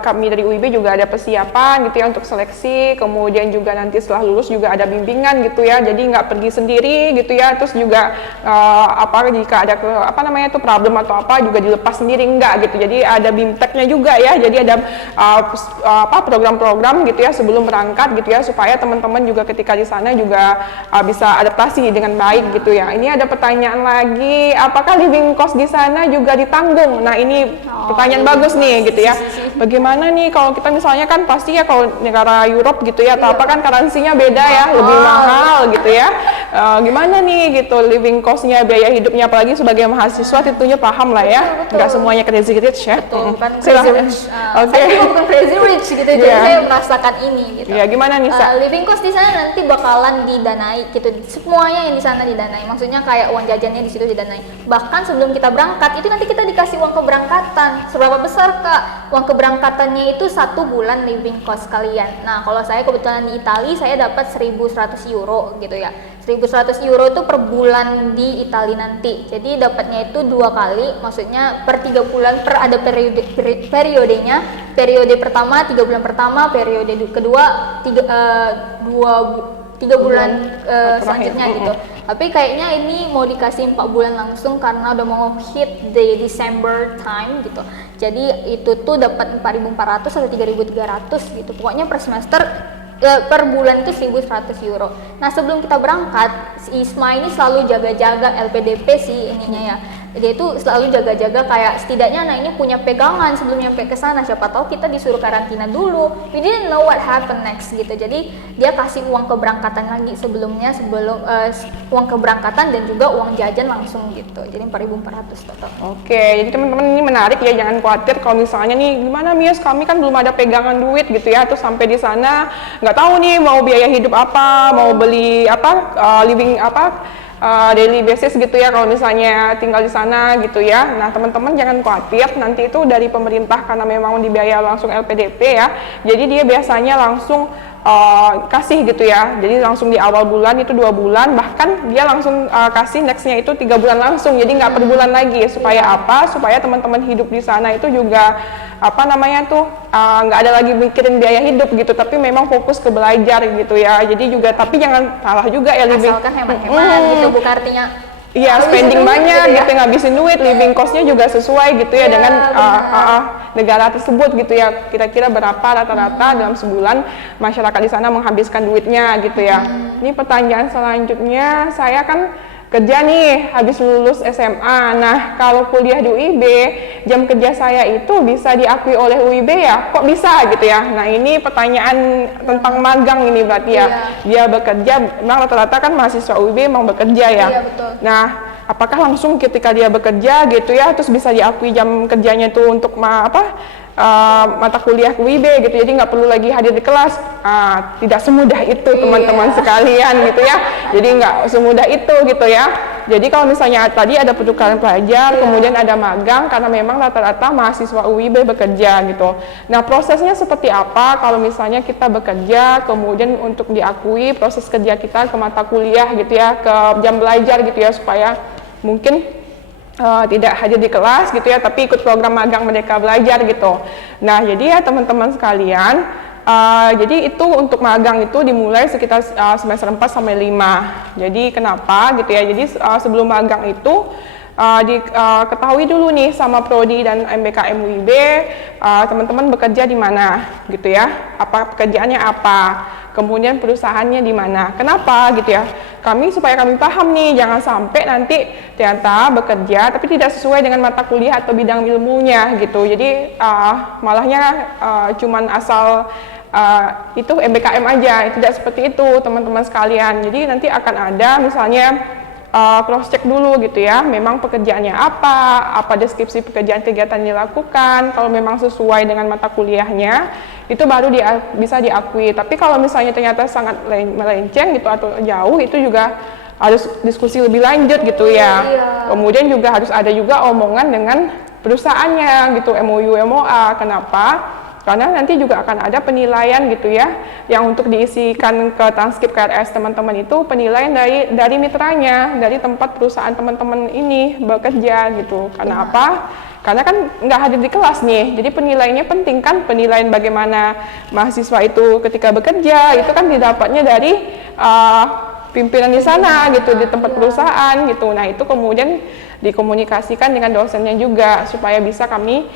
kami dari UIB juga ada persiapan gitu ya untuk seleksi, kemudian juga nanti setelah lulus juga ada bimbingan gitu ya. Jadi nggak pergi sendiri gitu ya. Terus juga jika ada problem atau apa juga dilepas sendiri, enggak gitu. Jadi ada BIMTEK-nya juga ya. Jadi ada program-program gitu ya sebelum berangkat gitu ya, supaya teman-teman juga ketika di sana juga bisa adaptasi dengan baik gitu ya. Ini ada pertanyaan lagi, apakah living cost di sana juga ditanggung? Nah ini pertanyaan bagus nih gitu ya. Bagaimana nih kalau kita misalnya kan pasti ya kalau negara Europe gitu ya, atau apa kan karansinya beda ya, lebih mahal gitu ya. Gimana nih gitu living cost-nya, biaya hidupnya, apalagi sebagai mahasiswa tentunya paham lah ya. Nggak semuanya crazy rich ya. Betul, kan crazy rich. Saya juga bukan crazy rich gitu, jadi saya merasakan ini gitu. Ya, gimana nih, Sa? Living cost di sana nanti bakalan didanai gitu. Semuanya yang di sana didanai. Maksudnya kayak uang jajannya di situ didanai. Bahkan sebelum kita berangkat itu nanti kita dikasih uang keberangkatan. Seberapa besar Kak? Uang keberangkatannya itu 1 bulan living cost kalian. Nah, kalau saya kebetulan di Italia saya dapat 1.100 euro gitu ya. 1.100 euro itu per bulan di Italia nanti. Jadi dapatnya itu 2 kali, maksudnya per 3 bulan, ada periodenya. Periode pertama 3 bulan pertama, periode kedua 3 bulan selanjutnya gitu. Tapi kayaknya ini mau dikasih 4 bulan langsung karena udah mau hit the December time gitu. Jadi itu tuh dapat 4.400 atau 3.300 gitu. Pokoknya per semester per bulan itu 1.100 euro. Nah sebelum kita berangkat, si Isma ini selalu jaga-jaga LPDP sih ininya ya. Dia itu selalu jaga-jaga kayak setidaknya anak ini punya pegangan sebelum nyampe ke sana. Siapa tahu kita disuruh karantina dulu. We didn't know what happened next gitu. Jadi dia kasih uang keberangkatan lagi sebelum uang keberangkatan dan juga uang jajan langsung gitu. Jadi 4.400 total. Oke, jadi teman-teman ini menarik ya, jangan khawatir kalau misalnya nih gimana Miss, kami kan belum ada pegangan duit gitu ya, terus sampai di sana nggak tahu nih mau biaya hidup apa, mau beli apa, living apa, daily basis gitu ya kalau misalnya tinggal di sana gitu ya. Nah teman-teman jangan khawatir, nanti itu dari pemerintah karena memang dibiaya langsung LPDP ya, jadi dia biasanya langsung kasih gitu ya. Jadi langsung di awal bulan itu 2 bulan, bahkan dia langsung kasih nextnya itu 3 bulan langsung, jadi nggak per bulan lagi. Supaya apa? Supaya teman-teman hidup di sana itu juga nggak ada lagi mikirin biaya hidup gitu, tapi memang fokus ke belajar gitu ya. Jadi juga tapi jangan salah juga ya, asalkan hemat-hemat gitu, bukan artinya iya spending banyak gitu, ngabisin duit. Living cost-nya juga sesuai gitu ya dengan negara tersebut gitu ya. Kira-kira berapa rata-rata dalam sebulan masyarakat di sana menghabiskan duitnya gitu ya. Ini pertanyaan selanjutnya, saya kan kerja nih habis lulus SMA. Nah kalau kuliah di UIB, jam kerja saya itu bisa diakui oleh UIB ya? Kok bisa gitu ya? Nah ini pertanyaan tentang magang ini berarti ya. Dia bekerja, memang rata-rata kan mahasiswa UIB memang bekerja ya. Iya, betul. Nah apakah langsung ketika dia bekerja gitu ya, terus bisa diakui jam kerjanya itu untuk mata kuliah UIB gitu, jadi nggak perlu lagi hadir di kelas? Tidak semudah itu teman-teman sekalian gitu ya. Jadi nggak semudah itu gitu ya. Jadi kalau misalnya tadi ada pertukaran pelajar, kemudian ada magang, karena memang rata-rata mahasiswa UIB bekerja gitu. Nah prosesnya seperti apa kalau misalnya kita bekerja, kemudian untuk diakui proses kerja kita ke mata kuliah gitu ya, ke jam belajar gitu ya, supaya mungkin tidak hadir di kelas gitu ya, tapi ikut program magang Merdeka Belajar gitu. Nah jadi ya teman-teman sekalian, jadi itu untuk magang itu dimulai sekitar semester 4 sampai 5. Jadi kenapa gitu ya, jadi sebelum magang itu diketahui dulu nih sama Prodi dan MBKM UIB, teman-teman bekerja di mana gitu ya, apa pekerjaannya apa, kemudian perusahaannya di mana, kenapa gitu ya. Supaya kami paham nih, jangan sampai nanti ternyata bekerja tapi tidak sesuai dengan mata kuliah atau bidang ilmunya gitu. Jadi malahnya cuman asal itu MBKM aja, tidak seperti itu teman-teman sekalian. Jadi nanti akan ada misalnya cross check dulu gitu ya, memang pekerjaannya apa deskripsi pekerjaan kegiatan yang dilakukan, kalau memang sesuai dengan mata kuliahnya itu baru bisa diakui. Tapi kalau misalnya ternyata sangat melenceng gitu atau jauh, itu juga harus diskusi lebih lanjut gitu ya. Kemudian juga harus ada juga omongan dengan perusahaannya gitu, MOU, MOA. Kenapa? Karena nanti juga akan ada penilaian gitu ya, yang untuk diisikan ke transkrip KRS teman-teman itu penilaian dari mitranya, dari tempat perusahaan teman-teman ini bekerja gitu. Karena apa? Karena kan nggak hadir di kelas nih, jadi penilaiannya penting kan, penilaian bagaimana mahasiswa itu ketika bekerja, itu kan didapatnya dari pimpinan di sana gitu, di tempat perusahaan gitu. Nah itu kemudian dikomunikasikan dengan dosennya juga supaya bisa kami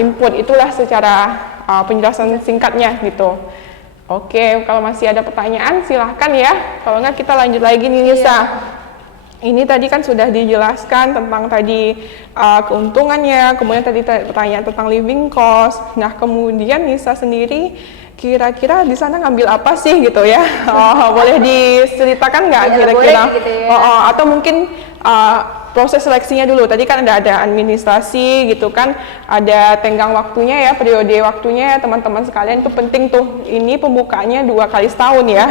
input, itulah secara penjelasan singkatnya gitu. Oke, kalau masih ada pertanyaan silahkan ya, kalau nggak kita lanjut lagi nih Nisa. Ini tadi kan sudah dijelaskan tentang tadi keuntungannya, kemudian tadi pertanyaan tentang living cost. Nah kemudian Nisa sendiri kira-kira di sana ngambil apa sih gitu ya? Boleh diceritakan nggak kira-kira? Gitu ya. Atau mungkin proses seleksinya dulu. Tadi kan ada administrasi gitu kan, ada tenggang waktunya ya, periode waktunya ya teman-teman sekalian, itu penting tuh. Ini pembukaannya 2 kali setahun ya.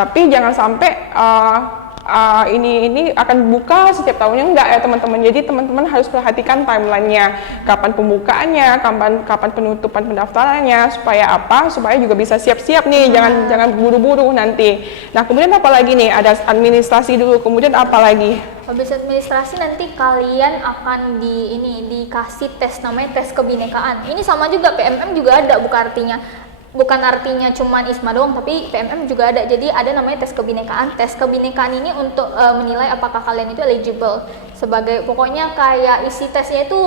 Tapi jangan sampai ini akan buka setiap tahunnya, enggak ya teman-teman. Jadi teman-teman harus perhatikan timelinenya, kapan pembukaannya, kapan penutupan pendaftarannya, supaya apa? Supaya juga bisa siap-siap nih, jangan buru-buru nanti. Nah kemudian apa lagi nih? Ada administrasi dulu, kemudian apa lagi? Habis administrasi nanti kalian akan dikasih tes, namanya tes kebinekaan. Ini sama juga, PMM juga ada, bukan artinya cuman ISMA doang, tapi PMM juga ada. Jadi ada namanya tes kebinekaan. Tes kebinekaan ini untuk menilai apakah kalian itu eligible sebagai, pokoknya kayak isi tesnya itu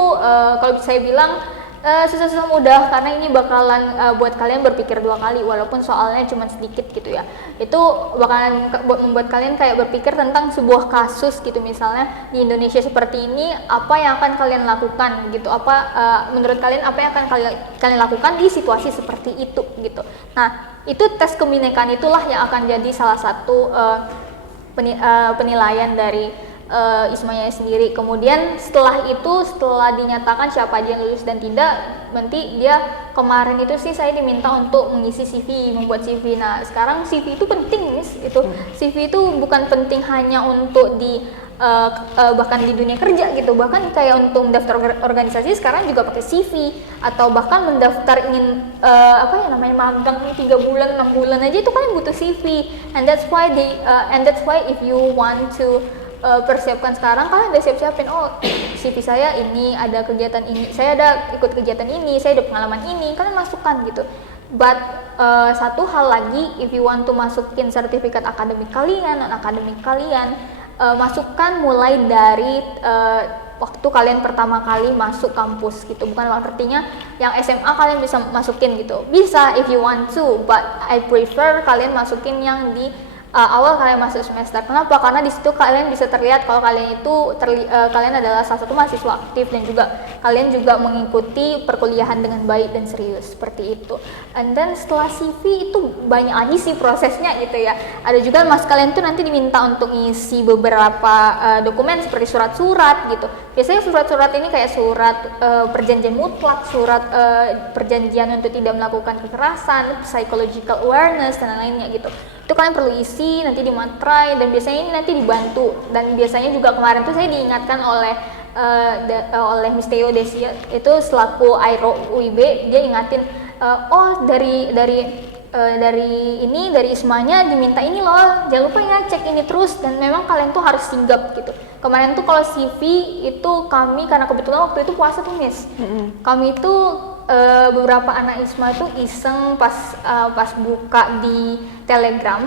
kalau saya bilang susah-susah mudah, karena ini bakalan buat kalian berpikir 2 kali walaupun soalnya cuma sedikit gitu ya. Itu bakalan membuat kalian kayak berpikir tentang sebuah kasus gitu, misalnya di Indonesia seperti ini, apa yang akan kalian lakukan gitu, menurut kalian apa yang akan kalian lakukan di situasi seperti itu gitu. Nah itu tes kebinekaan itulah yang akan jadi salah satu penilaian dari ISMA-nya sendiri. Kemudian setelah dinyatakan siapa aja yang lulus dan tidak, nanti dia kemarin itu sih saya diminta untuk mengisi CV, membuat CV. Nah sekarang CV itu penting, Miss. CV itu bukan penting hanya untuk bahkan di dunia kerja gitu, bahkan kayak untuk mendaftar organisasi sekarang juga pakai CV, atau bahkan mendaftar ingin magang 3 bulan 6 bulan aja itu kan butuh CV. And that's why if you want to persiapkan sekarang, kalian udah siap-siapin, CV saya ini ada kegiatan ini, saya ada ikut kegiatan ini, saya ada pengalaman ini, kalian masukkan gitu. But satu hal lagi, if you want to masukin sertifikat akademik kalian, non akademik kalian, masukkan mulai dari waktu kalian pertama kali masuk kampus gitu. Bukan artinya yang SMA kalian bisa masukin gitu, bisa if you want to, but I prefer kalian masukin yang di awal kalian masuk semester. Kenapa? Karena di situ kalian bisa terlihat kalau kalian itu kalian adalah salah satu mahasiswa aktif, dan juga kalian juga mengikuti perkuliahan dengan baik dan serius, seperti itu. And then setelah CV itu banyak lagi sih prosesnya gitu ya. Ada juga kalian tuh nanti diminta untuk ngisi beberapa dokumen seperti surat-surat gitu. Biasanya surat-surat ini kayak surat perjanjian mutlak, surat perjanjian untuk tidak melakukan kekerasan, psychological awareness dan lainnya gitu. Itu kalian perlu isi, nanti dimaterai, dan biasanya ini nanti dibantu. Dan biasanya juga kemarin tuh saya diingatkan oleh Miss Theo Desia itu selaku Airo UIB, dia ingatin dari ISMA-nya diminta ini loh, jangan lupa ya cek ini terus, dan memang kalian tuh harus singgap gitu. Kemarin tuh kalau CV itu kami, karena kebetulan waktu itu puasa tuh Miss, kami itu beberapa anak ISMA itu iseng pas buka di Telegram,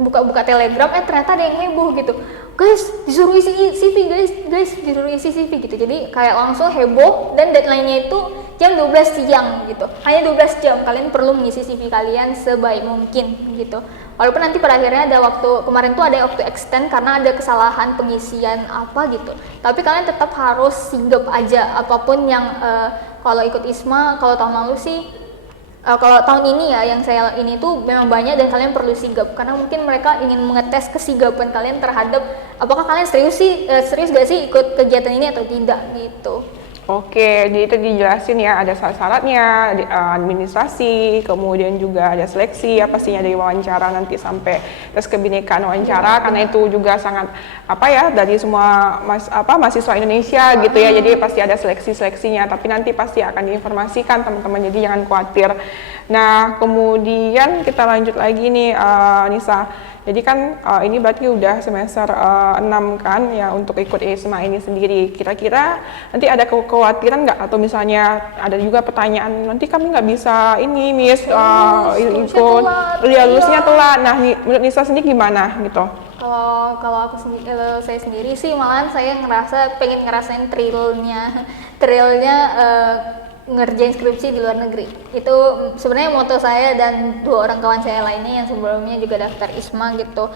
buka Telegram, ternyata ada yang heboh gitu, guys disuruh isi CV, guys disuruh isi CV gitu. Jadi kayak langsung heboh, dan deadline-nya itu jam 12 siang gitu, hanya 12 jam kalian perlu mengisi CV kalian sebaik mungkin gitu. Walaupun nanti pada akhirnya ada kemarin tuh ada waktu extend karena ada kesalahan pengisian apa gitu, tapi kalian tetap harus singgap aja apapun yang kalau ikut ISMA. Kalau tahun lalu sih Kalau tahun ini ya, yang saya ini tuh memang banyak dan kalian perlu sigap karena mungkin mereka ingin mengetes kesigapan kalian terhadap apakah kalian serius gak sih ikut kegiatan ini atau tidak gitu. Oke, jadi itu dijelasin ya, ada syarat-syaratnya, administrasi, kemudian juga ada seleksi, ya pastinya dari wawancara nanti sampai tes kebinekaan wawancara, karena itu juga sangat dari semua mahasiswa Indonesia gitu ya, jadi pasti ada seleksinya, tapi nanti pasti akan diinformasikan teman-teman, jadi jangan khawatir. Nah, kemudian kita lanjut lagi nih, Nisa. Jadi kan ini berarti udah semester 6 kan ya untuk ikut ISMA ini sendiri. Kira-kira nanti ada kekhawatiran nggak, atau misalnya ada juga pertanyaan nanti kami nggak bisa ini Miss ikut lulusnya telat. Nah, menurut Nisa sendiri gimana gitu? Kalau saya sendiri sih malahan saya pengen ngerasain thrillnya ngerjain skripsi di luar negeri. Itu sebenarnya moto saya dan 2 orang kawan saya lainnya yang sebelumnya juga daftar ISMA gitu.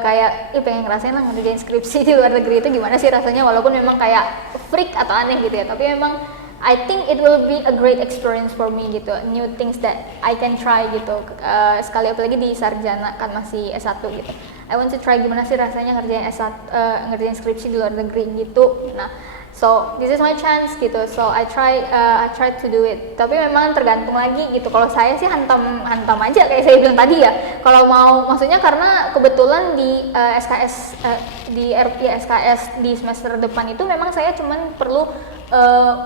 Kayak pengen ngerasain lah ngerjain skripsi di luar negeri itu gimana sih rasanya, walaupun memang kayak freak atau aneh gitu ya, tapi memang I think it will be a great experience for me gitu, new things that I can try gitu. Sekali apalagi di sarjana kan masih S1 gitu. I want to try gimana sih rasanya ngerjain skripsi di luar negeri gitu. Nah, so this is my chance gitu, so I try to do it. Tapi memang tergantung lagi gitu. Kalau saya sih hantam aja kayak saya bilang tadi ya. Kalau mau, maksudnya karena kebetulan di SKS di semester depan itu memang saya cuman perlu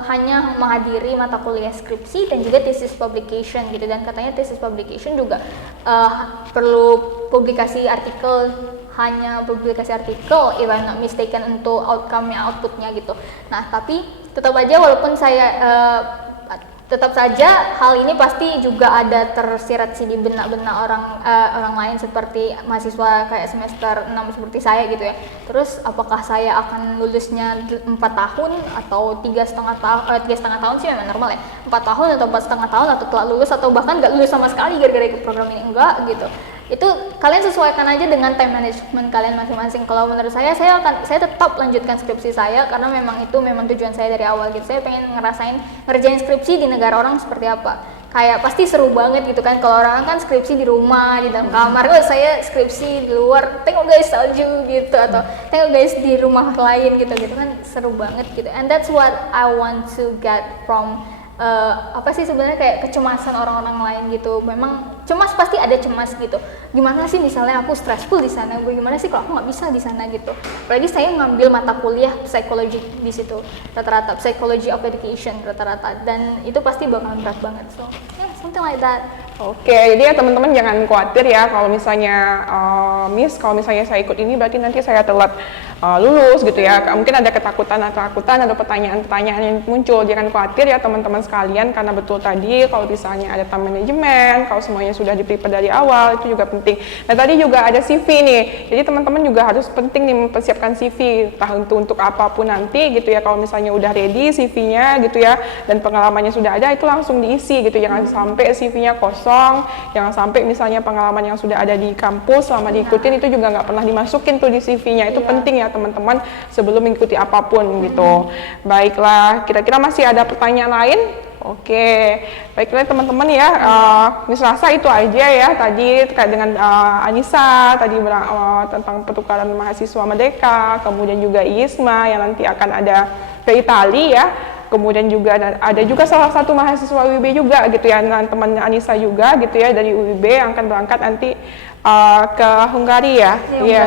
hanya menghadiri mata kuliah skripsi dan juga thesis publication gitu, dan katanya thesis publication juga perlu publikasi artikel if I'm not mistaken untuk outputnya gitu. Nah, tapi tetap aja walaupun saya tetap saja hal ini pasti juga ada tersirat sih di benak-benak orang lain seperti mahasiswa kayak semester 6 seperti saya gitu ya. Terus apakah saya akan lulusnya 4 tahun atau 3,5 tahun sih memang normal ya. 4 tahun atau 4,5 tahun atau telah lulus atau bahkan nggak lulus sama sekali gara-gara ikut program ini, enggak gitu. Itu kalian sesuaikan aja dengan time management kalian masing-masing. Kalau menurut saya tetap lanjutkan skripsi saya karena memang itu tujuan saya dari awal gitu. Saya pengen ngerjain skripsi di negara orang seperti apa. Kayak pasti seru banget gitu kan. Kalau orang kan skripsi di rumah, di dalam kamar. Saya skripsi di luar, tengok guys salju gitu, atau tengok guys di rumah lain gitu kan seru banget gitu. And that's what I want to get from sebenarnya kayak kecemasan orang-orang lain gitu. Memang cemas, pasti ada cemas gitu. Gimana sih misalnya aku stressful di sana, gimana sih kalau aku nggak bisa di sana gitu. Apalagi saya ngambil mata kuliah psikologi di situ, rata-rata psychology of education rata-rata, dan itu pasti bakalan berat banget. So yeah, something like that. Oke, jadi ya teman-teman jangan khawatir ya kalau misalnya Miss, kalau misalnya saya ikut ini berarti nanti saya telat lulus gitu ya. Mungkin ada ketakutan atau pertanyaan-pertanyaan yang muncul. Jangan khawatir ya teman-teman sekalian, karena betul tadi kalau misalnya ada time management, kalau semuanya sudah di-prepare dari awal itu juga penting. Nah, tadi juga ada CV nih. Jadi teman-teman juga harus penting nih mempersiapkan CV entah untuk apapun nanti gitu ya. Kalau misalnya udah ready CV-nya gitu ya dan pengalamannya sudah ada, itu langsung diisi gitu. Jangan sampai CV-nya kosong, jangan sampai misalnya pengalaman yang sudah ada di kampus selama diikutin itu juga nggak pernah dimasukin tuh di CV-nya. Itu penting ya teman-teman sebelum mengikuti apapun gitu. Baiklah, kira-kira masih ada pertanyaan lain? Oke, baiklah teman-teman ya, Miss rasa itu aja ya tadi terkait dengan Anissa tadi tentang pertukaran mahasiswa Merdeka, kemudian juga ISMA yang nanti akan ada ke Italia ya. Kemudian juga ada juga salah satu mahasiswa UIB juga gitu ya, teman Anissa juga gitu ya dari UIB yang akan berangkat nanti ke Hungaria ya,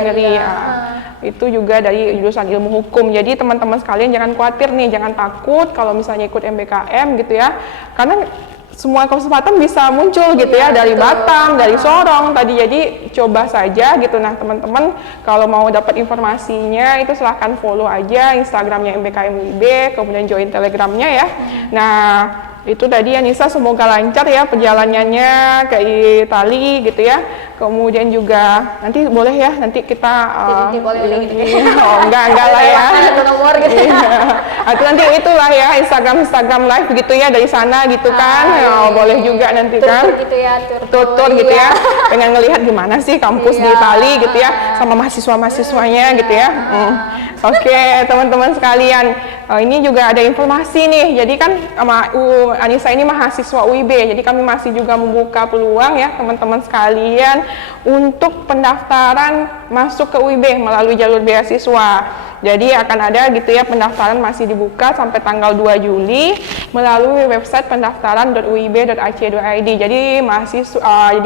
itu juga dari jurusan ilmu hukum. Jadi teman-teman sekalian jangan khawatir nih, jangan takut kalau misalnya ikut MBKM gitu ya, karena semua kesempatan bisa muncul gitu ya, dari Batam, dari Sorong tadi. Jadi coba saja gitu. Nah teman-teman kalau mau dapat informasinya itu silahkan follow aja Instagramnya MBKM UIB, kemudian join Telegramnya ya. Nah itu tadi Anissa, semoga lancar ya perjalanannya ke Itali gitu ya. Kemudian juga nanti boleh ya, nanti kita boleh gitu ya. Oh, enggak lah ya. Ada nomor gitu. Itu nanti itulah ya Instagram live gitu ya dari sana gitu kan. Boleh juga nanti kan. Tur gitu ya, Tur gitu ya. Pengen ngelihat gimana sih kampus di Itali gitu ya, sama mahasiswa-mahasiswanya gitu ya. Oke, teman-teman sekalian, ini juga ada informasi nih. Jadi kan Anissa ini mahasiswa UIB, jadi kami masih juga membuka peluang ya teman-teman sekalian untuk pendaftaran masuk ke UIB melalui jalur beasiswa. Jadi akan ada gitu ya, pendaftaran masih dibuka sampai tanggal 2 Juli melalui website pendaftaran.uib.ac.id. Jadi mahasiswa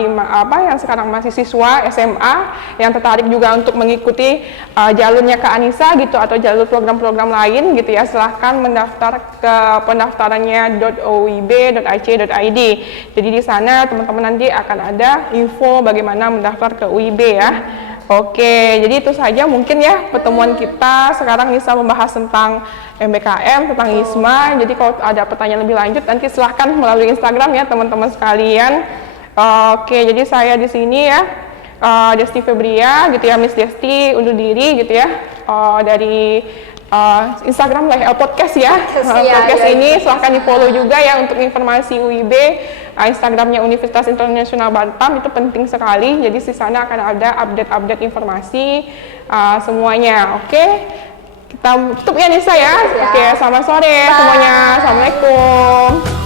yang sekarang masih siswa SMA yang tertarik juga untuk mengikuti jalurnya ke Anissa gitu atau jalur program-program lain gitu ya, silahkan mendaftar ke pendaftarannya .uib.ac.id. Jadi di sana teman-teman nanti akan ada info bagaimana mendaftar ke UIB ya. Oke, jadi itu saja mungkin ya pertemuan kita sekarang bisa membahas tentang MBKM, tentang ISMA. Jadi kalau ada pertanyaan lebih lanjut nanti silahkan melalui Instagram ya teman-teman sekalian. Oke, jadi saya di sini ya, Desti Febria gitu ya, Miss Desti undur diri gitu ya, dari Instagram podcast ya. Podcast ini silahkan di follow juga ya untuk informasi UIB. Instagramnya Universitas Internasional Batam itu penting sekali, jadi di sana akan ada update informasi semuanya. Oke, kita tutup ya Nisa ya. Oke, selamat sore semuanya. Assalamualaikum.